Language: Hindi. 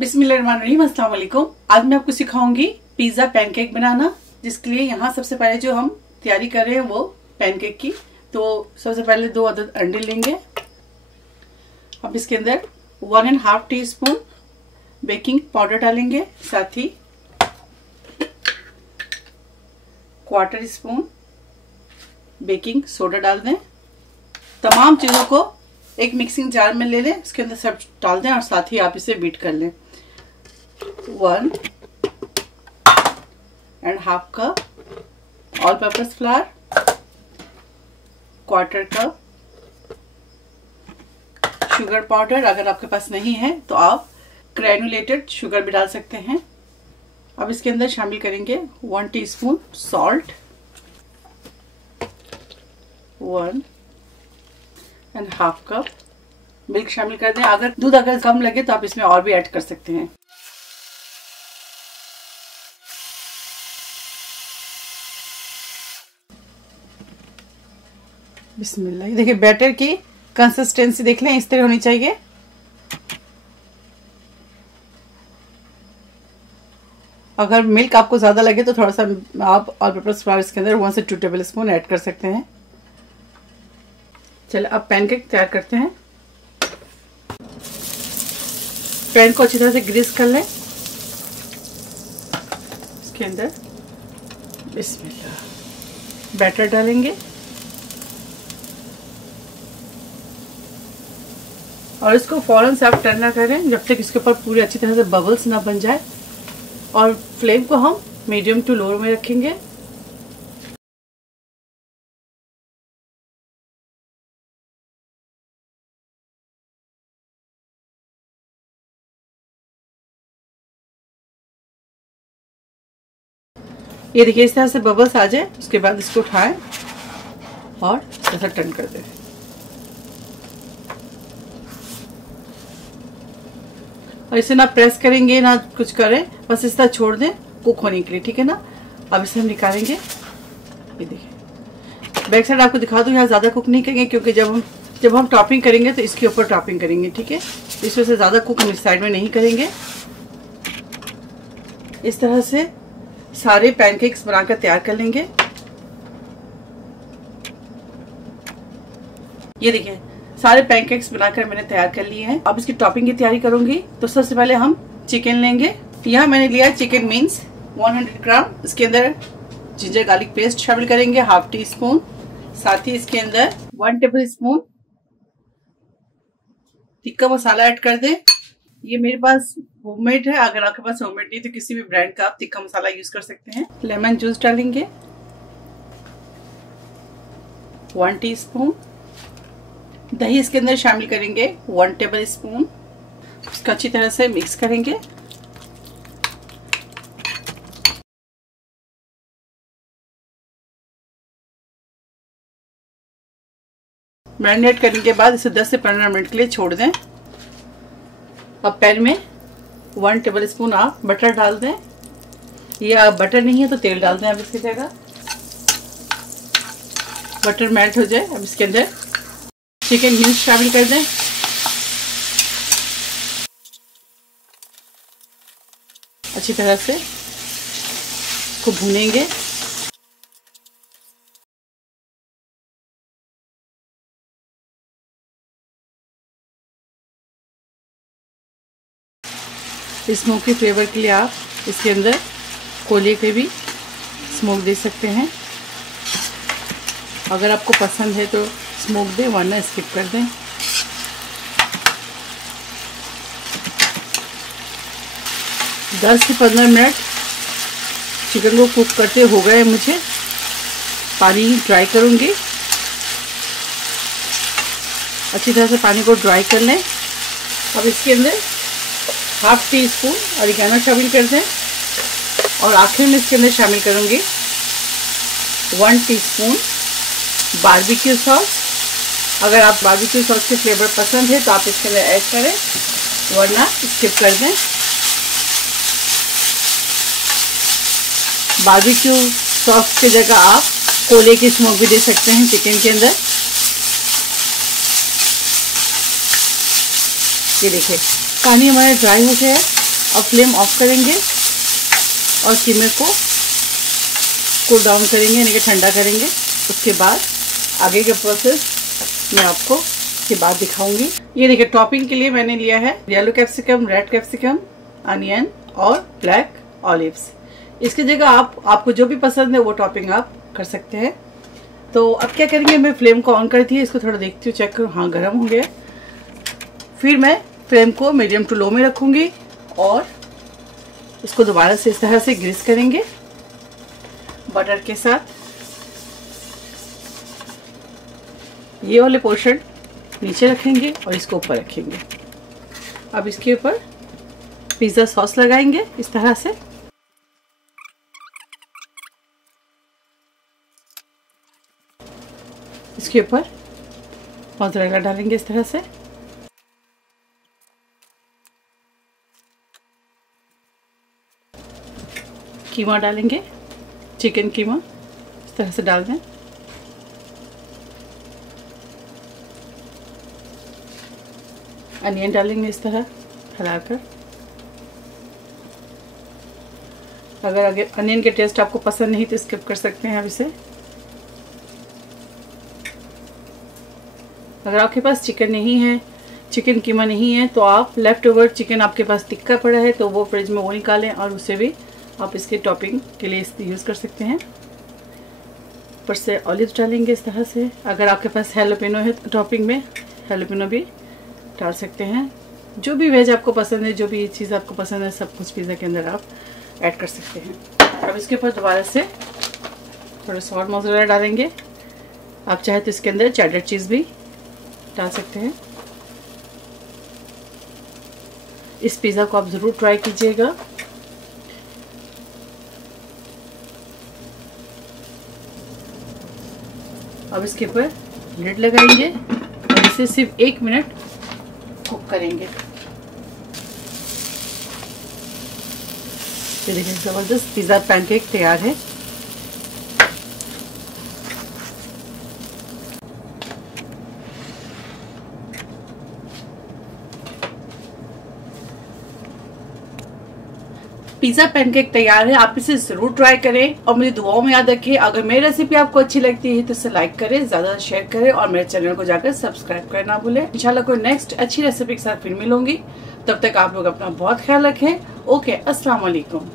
बिस्मिल्लाहिर्रहमानिर्रहीम, अस्सलाम वालेकुम। आज मैं आपको सिखाऊंगी पिज्जा पैनकेक बनाना, जिसके लिए यहाँ सबसे पहले जो हम तैयारी कर रहे हैं वो पैनकेक की। तो सबसे पहले 2 अदद अंडे लेंगे। अब इसके अंदर 1.5 टीस्पून बेकिंग पाउडर डालेंगे, साथ ही 1/4 स्पून बेकिंग सोडा डाल दें। तमाम चीज़ों को एक मिक्सिंग जार में ले लें, इसके अंदर सब डाल दें और साथ ही आप इसे बीट कर लें। 1.5 cup all purpose flower, 1/4 cup sugar powder, अगर आपके पास नहीं है तो आप ग्रेनुलेटेड शुगर भी डाल सकते हैं। अब इसके अंदर शामिल करेंगे 1 टीस्पून सॉल्ट, 1.5 कप मिल्क शामिल कर दें। अगर दूध कम लगे तो आप इसमें और भी ऐड कर सकते हैं। बिस्मिल्लाह। देखिए बैटर की कंसिस्टेंसी देख लें, इस तरह होनी चाहिए। अगर मिल्क आपको ज्यादा लगे तो थोड़ा सा आप ऑल पर्पस फ्लावर इसके अंदर 1 से 2 टेबल स्पून ऐड कर सकते हैं। चलिए अब पैनकेक तैयार करते हैं। पैन को अच्छी तरह से ग्रीस कर लें। इसके अंदर बिस्मिल्लाह बैटर डालेंगे और इसको फौरन से आप टर्न ना करें जब तक इसके ऊपर पूरी अच्छी तरह से बबल्स ना बन जाए, और फ्लेम को हम मीडियम टू लो में रखेंगे। ये देखिए इस तरह से बबल्स आ जाए, उसके बाद इसको उठाएं और ऐसा टर्न कर दें। और इसे ना प्रेस करेंगे ना कुछ करें, बस इस तरह छोड़ दें कुक होने के लिए, ठीक है ना। अब इसे हम निकालेंगे। ये देखिए बैक साइड आपको दिखा दूं, यहाँ ज़्यादा कुक नहीं करेंगे क्योंकि जब हम टॉपिंग करेंगे तो इसके ऊपर टॉपिंग करेंगे, ठीक है। इस वजह से ज़्यादा कुक हम इस साइड में नहीं करेंगे। इस तरह से सारे पैनकेक्स बनाकर तैयार कर लेंगे। ये देखिए सारे पैनकेक्स बनाकर मैंने तैयार कर लिए हैं। अब इसकी टॉपिंग की तैयारी करूंगी। तो सबसे पहले हम चिकन लेंगे। यहाँ मैंने लिया चिकन मीन्स 100 ग्राम। इसके अंदर जिंजर गार्लिक पेस्ट शामिल करेंगे 1/2 टीस्पून। साथ ही इसके अंदर 1 table spoon tikka masala add कर दें। ये मेरे पास होममेड है, अगर आपके पास होममेड नहीं तो किसी भी ब्रांड का आप टिक्का मसाला यूज कर सकते हैं। लेमन जूस डालेंगे 1 टीस्पून। दही इसके अंदर शामिल करेंगे 1 टेबल स्पून। इसको अच्छी तरह से मिक्स करेंगे। मैरिनेट करने के बाद इसे 10 से 15 मिनट के लिए छोड़ दें। अब पैन में 1 टेबल स्पून आप बटर डाल दें, या बटर नहीं है तो तेल डाल दें। अब इसकी जगह बटर मेल्ट हो जाए, अब इसके अंदर चिकन मील्स शामिल कर दें। अच्छी तरह से इसको भूनेंगे। स्मोकी फ्लेवर के लिए आप इसके अंदर कोयले पे भी स्मोक दे सकते हैं। अगर आपको पसंद है तो स्मोक दें, वरना स्किप कर दें। दस से 15 मिनट चिकन को कुक करते हो गए मुझे। पानी ड्राई करूंगी। अच्छी तरह से पानी को ड्राई कर लें। अब इसके अंदर 1/2 टीस्पून ऑरिगेनो शामिल कर दें और आखिर में इसके अंदर शामिल करूंगी 1 टीस्पून बारबेक्यू सॉस। अगर आप बारबेक्यू सॉस के फ्लेवर पसंद है तो आप इसके अंदर ऐड करें, वरना स्किप कर दें। बारबेक्यू सॉस की जगह आप कोयले की स्मोक भी दे सकते हैं चिकन के अंदर। ये देखिए पानी हमारा ड्राई हो गया है। अब फ्लेम ऑफ करेंगे और कीमे को कूल डाउन करेंगे, यानी कि ठंडा करेंगे। उसके बाद आगे का प्रोसेस मैं आपको इसके बाद दिखाऊंगी। ये देखिए, टॉपिंग के लिए मैंने लिया है yellow capsicum, red capsicum, onion और ब्लैक ऑलिव्स। इसकी जगह आपको जो भी पसंद है वो टॉपिंग आप कर सकते हैं। तो अब क्या करेंगे, मैं फ्लेम को ऑन करती है, इसको थोड़ा देखती हूँ, चेक करूँ, हाँ गर्म हो गया। फिर मैं फ्लेम को मीडियम टू लो में रखूंगी और इसको दोबारा से इस तरह से ग्रीस करेंगे बटर के साथ। ये वाले पोर्शन नीचे रखेंगे और इसको ऊपर रखेंगे। अब इसके ऊपर पिज्ज़ा सॉस लगाएंगे इस तरह से। इसके ऊपर मोज़रेला डालेंगे इस तरह से। कीमा डालेंगे, चिकन कीमा इस तरह से डाल दें। अनियन डालेंगे इस तरह हिलाकर। अगर अनियन के टेस्ट आपको पसंद नहीं तो स्किप कर सकते हैं आप इसे। अगर आपके पास चिकन नहीं है, चिकन कीमा नहीं है, तो आप लेफ्ट ओवर चिकन आपके पास टिक्का पड़ा है तो वो फ्रिज में वो निकालें और उसे भी आप इसके टॉपिंग के लिए यूज़ कर सकते हैं। ऊपर से ऑलिव डालेंगे इस तरह से। अगर आपके पास हैलोपिनो है तो टॉपिंग में हैलोपिनो भी डाल सकते हैं। जो भी वेज आपको पसंद है, जो भी चीज़ आपको पसंद है, सब कुछ पिज़्ज़ा के अंदर आप ऐड कर सकते हैं। अब इसके ऊपर दोबारा से थोड़ा सॉल्ट मोज़रेला डालेंगे। आप चाहे तो इसके अंदर चेडर चीज़ भी डाल सकते हैं। इस पिज़्ज़ा को आप ज़रूर ट्राई कीजिएगा। अब इसके ऊपर लिड लगाएंगे और इसे सिर्फ 1 मिनट कुक करेंगे। ये देखिए, ज़बरदस्त पिज़्ज़ा पैनकेक तैयार है। पिज़्ज़ा पैनकेक तैयार है। आप इसे जरूर ट्राई करें और मुझे दुआओं में याद रखें। अगर मेरी रेसिपी आपको अच्छी लगती है तो इसे लाइक करें, ज्यादा शेयर करें और मेरे चैनल को जाकर सब्सक्राइब करना भूलें। इंशाल्लाह कोई नेक्स्ट अच्छी रेसिपी के साथ फिर मिलूंगी। तब तक आप लोग अपना बहुत ख्याल रखें। ओके, अस्सलाम वालेकुम।